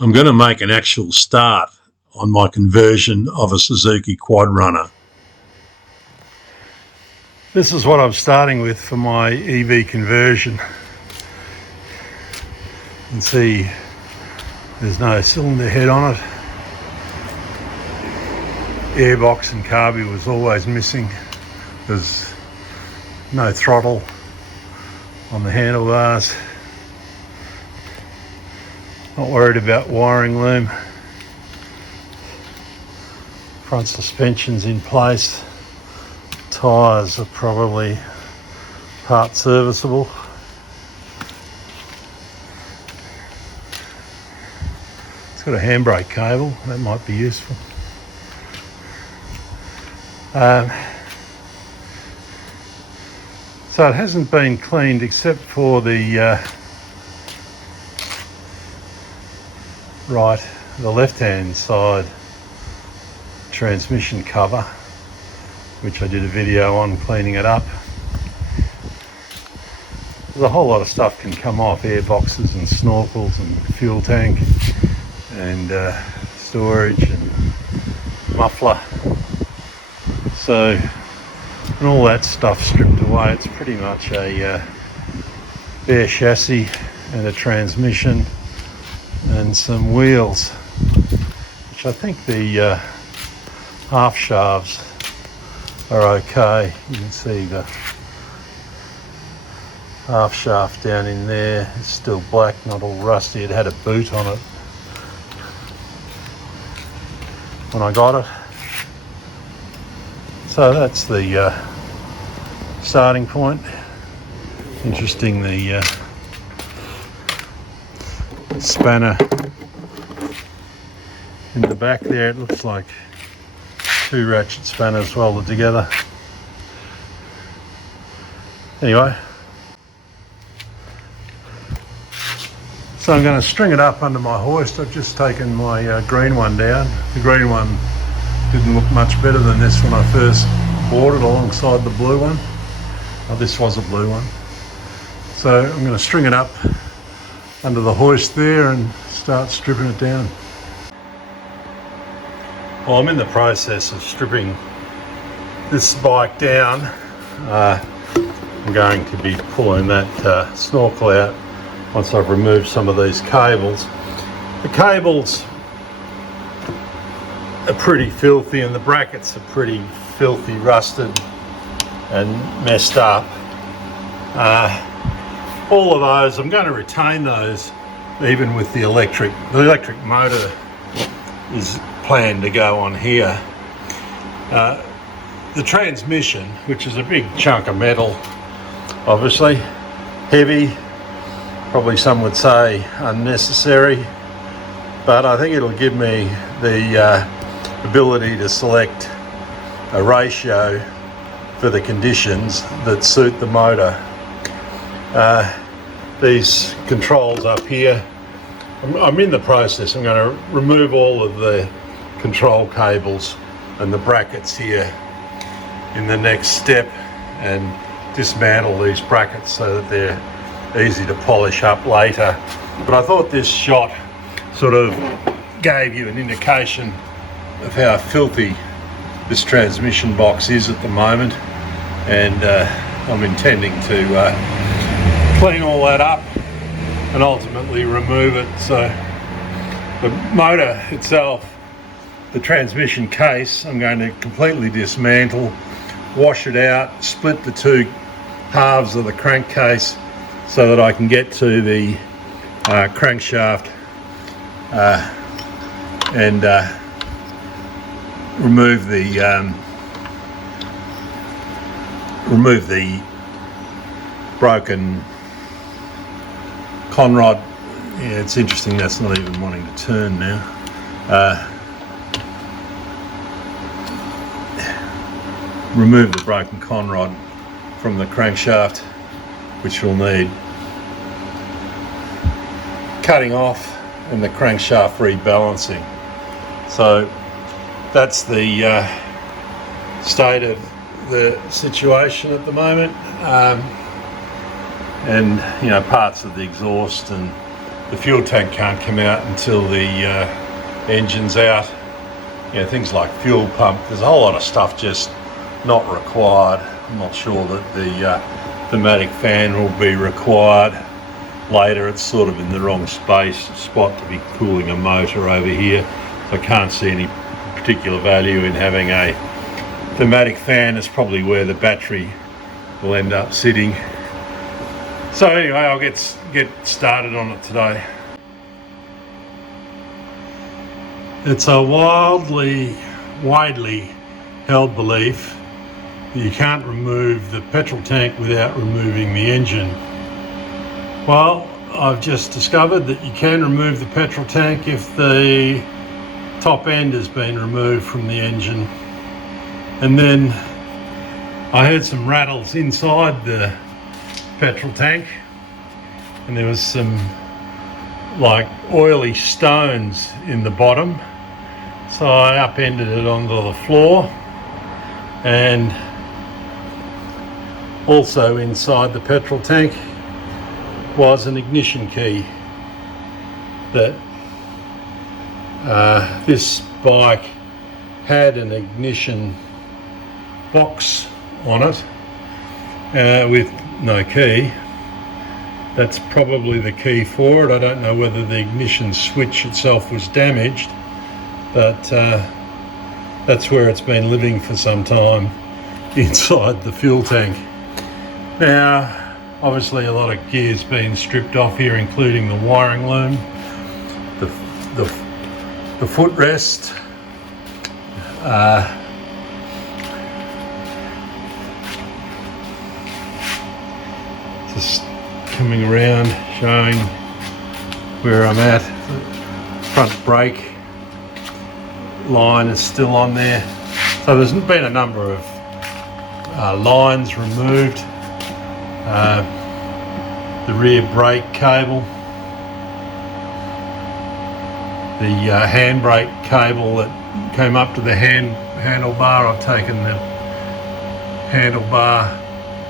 I'm going to make an actual start on my conversion of a Suzuki Quad Runner. This is what I'm starting with for my EV conversion. You can see there's no cylinder head on it. Airbox and carby was always missing. There's no throttle on the handlebars. Not worried about wiring loom. Front suspension's in place. Tyres are probably part serviceable. It's got a handbrake cable, that might be useful. So it hasn't been cleaned except for the the left-hand side transmission cover, which I did a video on cleaning it up. There's a whole lot of stuff can come off, air boxes and snorkels and fuel tank and storage and muffler. So, and all that stuff stripped away, it's pretty much a bare chassis and a transmission and some wheels, which I think the half shafts are okay. You can see the half shaft down in there. It's still black, not all rusty. It had a boot on it when I got it. So that's the starting point. Interesting, the spanner in the back there, it looks like two ratchet spanners welded together. Anyway, so I'm going to string it up under my hoist. I've just taken my green one down. The green one didn't look much better than this when I first bought it alongside the blue one. Oh, this was a blue one. So I'm going to string it up under the hoist there and start stripping it down. Well, I'm in the process of stripping this bike down. I'm going to be pulling that snorkel out once I've removed some of these cables. The cables are pretty filthy and the brackets are pretty filthy, rusted and messed up. All of those, I'm going to retain those even with the electric. The electric motor is planned to go on here. The transmission, which is a big chunk of metal, obviously, heavy, probably some would say unnecessary, but I think it'll give me the ability to select a ratio for the conditions that suit the motor. These controls up here, I'm in the process. I'm going to remove all of the control cables and the brackets here in the next step and dismantle these brackets so that they're easy to polish up later. But I thought this shot sort of gave you an indication of how filthy this transmission box is at the moment, and I'm intending to clean all that up and ultimately remove it. So the motor itself, the transmission case, I'm going to completely dismantle, wash it out, split the two halves of the crankcase so that I can get to the crankshaft and remove the broken conrod. Yeah, it's interesting that's not even wanting to turn now. Remove the broken conrod from the crankshaft, which will need cutting off and the crankshaft rebalancing. So that's the state of the situation at the moment, and you know, parts of the exhaust and the fuel tank can't come out until the engine's out. You know, things like fuel pump, there's a whole lot of stuff just not required. I'm not sure that the pneumatic fan will be required later. It's sort of in the wrong spot to be cooling a motor over here. So I can't see any particular value in having a pneumatic fan. It's probably where the battery will end up sitting. So anyway, I'll get started on it today. It's a widely held belief that you can't remove the petrol tank without removing the engine. Well, I've just discovered that you can remove the petrol tank if the top end has been removed from the engine. And then I heard some rattles inside the petrol tank, and there was some like oily stones in the bottom. So I upended it onto the floor, and also inside the petrol tank was an ignition key that this bike had an ignition box on it with no key. That's probably the key for it. I don't know whether the ignition switch itself was damaged, but that's where it's been living for some time, inside the fuel tank. Now, obviously a lot of gear's been stripped off here, including the wiring loom, the footrest, just coming around, showing where I'm at. The front brake line is still on there. So there's been a number of lines removed. The rear brake cable, the handbrake cable that came up to the handlebar. I've taken the handlebar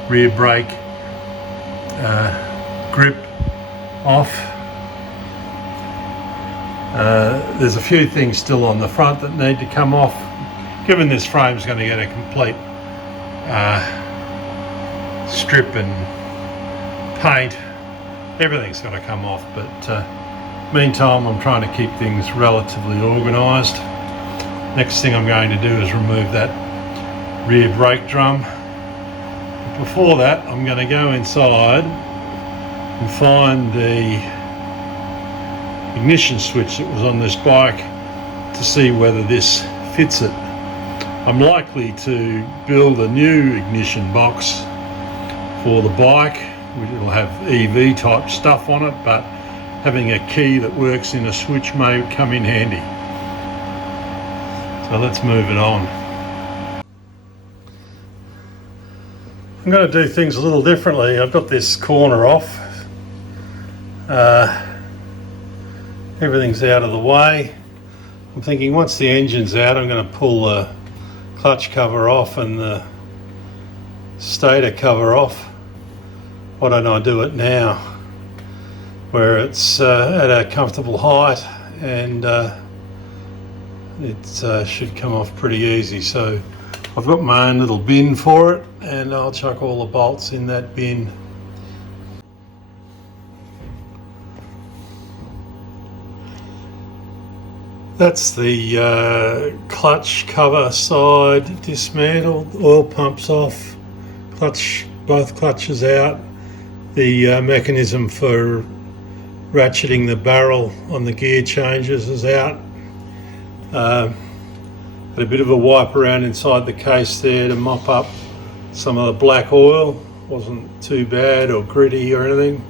rear brake grip off. There's a few things still on the front that need to come off. Given this frame's going to get a complete strip and paint, everything's got to come off, but meantime I'm trying to keep things relatively organised. Next thing I'm going to do is remove that rear brake drum. Before that, I'm going to go inside and find the ignition switch that was on this bike to see whether this fits it. I'm likely to build a new ignition box for the bike. It'll have EV type stuff on it, but having a key that works in a switch may come in handy. So let's move it on. I'm going to do things a little differently. I've got this corner off. Everything's out of the way. I'm thinking once the engine's out, I'm going to pull the clutch cover off and the stator cover off. Why don't I do it now, where it's at a comfortable height, and it should come off pretty easy. So I've got my own little bin for it, and I'll chuck all the bolts in that bin. That's the clutch cover side dismantled, oil pumps off, both clutches out. The mechanism for ratcheting the barrel on the gear changes is out. Had a bit of a wipe around inside the case there to mop up some of the black oil. Wasn't too bad or gritty or anything,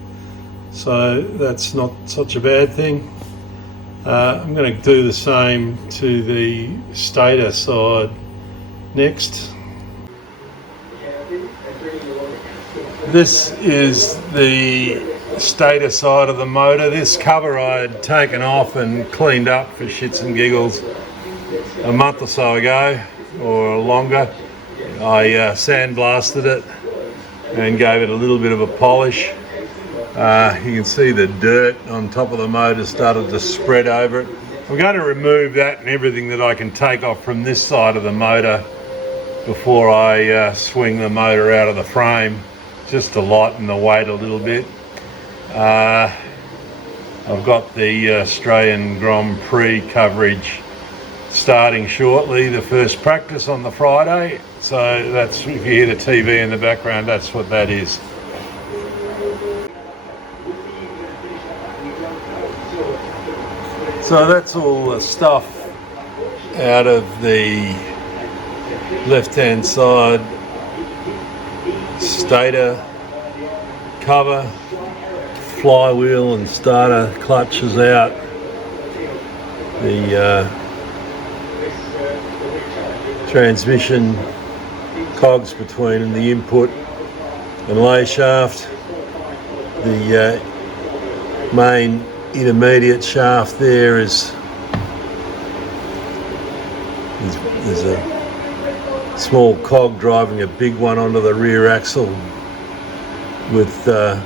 so that's not such a bad thing. I'm going to do the same to the stator side next. This is the stator side of the motor. This cover I had taken off and cleaned up for shits and giggles a month or so ago, or longer. I sandblasted it and gave it a little bit of a polish. You can see the dirt on top of the motor started to spread over it. I'm going to remove that and everything that I can take off from this side of the motor before I swing the motor out of the frame, just to lighten the weight a little bit. I've got the Australian Grand Prix coverage starting shortly, the first practice on the Friday. So that's, if you hear the TV in the background, that's what that is. So that's all the stuff out of the left-hand side stator cover, flywheel and starter clutches out, the transmission cogs between the input and lay shaft, the main intermediate shaft there is there's a small cog driving a big one onto the rear axle with that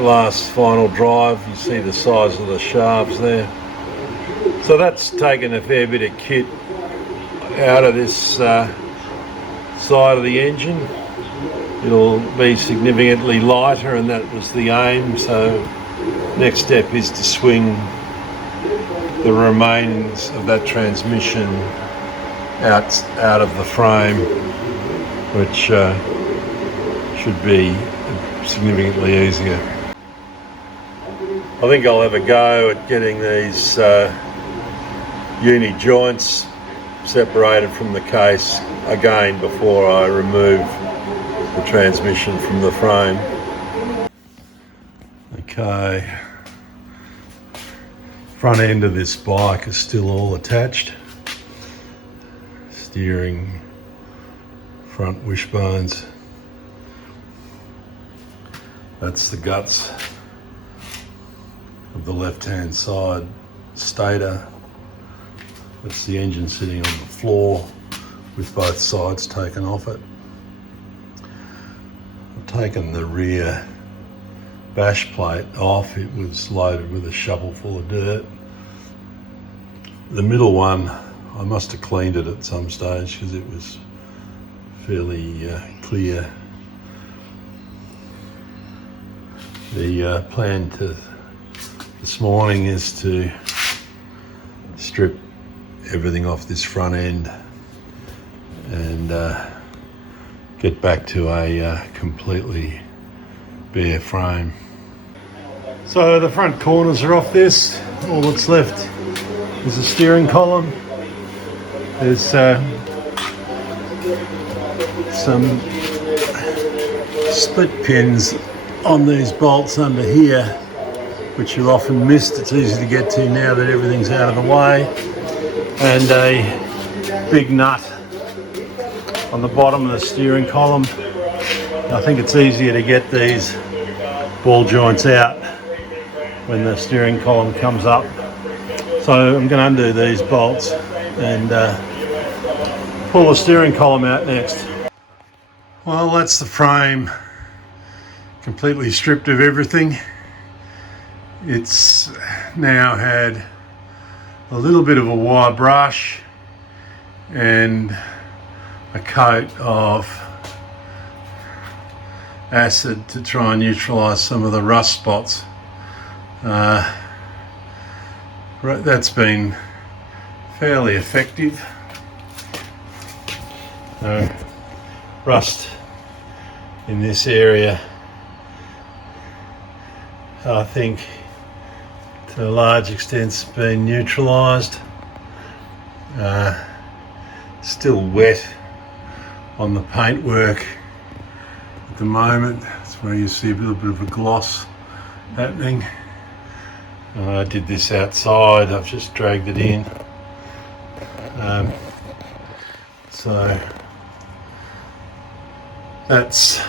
last final drive. You see the size of the shafts there. So that's taken a fair bit of kit out of this side of the engine. It'll be significantly lighter, and that was the aim. So next step is to swing the remains of that transmission out of the frame, which should be significantly easier. I think I'll have a go at getting these uni joints separated from the case again before I remove the transmission from the frame. Okay, front end of this bike is still all attached. Steering, front wishbones. That's the guts of the left-hand side stator. That's the engine sitting on the floor with both sides taken off it. I've taken the rear bash plate off. It was loaded with a shovel full of dirt. The middle one, I must have cleaned it at some stage because it was fairly clear. The plan this morning is to strip everything off this front end and get back to a completely bare frame. So the front corners are off this. All that's left is a steering column. There's some split pins on these bolts under here, which are often missed. It's easy to get to now that everything's out of the way. And a big nut on the bottom of the steering column. I think it's easier to get these ball joints out when the steering column comes up. So I'm going to undo these bolts and pull the steering column out next. Well, that's the frame, completely stripped of everything. It's now had a little bit of a wire brush and a coat of acid to try and neutralise some of the rust spots. That's been fairly effective. Rust in this area, I think, to a large extent, has been neutralised. Still wet on the paintwork at the moment. That's where you see a little bit of a gloss happening. I did this outside. I've just dragged it in. So that's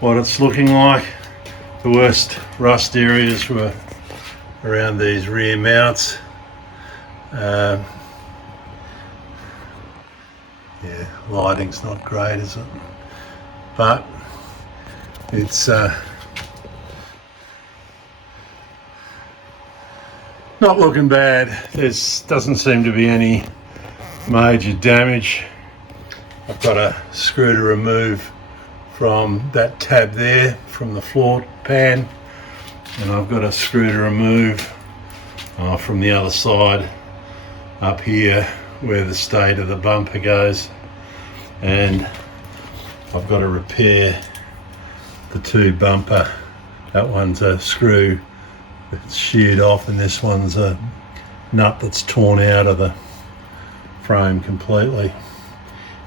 what it's looking like. The worst rust areas were around these rear mounts. Yeah, lighting's not great, is it? But It's not looking bad. There doesn't seem to be any major damage. I've got a screw to remove from that tab there, from the floor pan, and I've got a screw to remove from the other side up here where the state of the bumper goes, and I've got to repair the two bumper. That one's a screw that's sheared off, and this one's a nut that's torn out of the frame completely.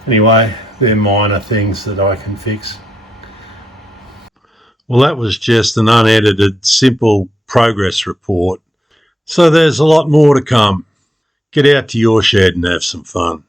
Anyway, they're minor things that I can fix. Well, that was just an unedited, simple progress report. So there's a lot more to come. Get out to your shed and have some fun.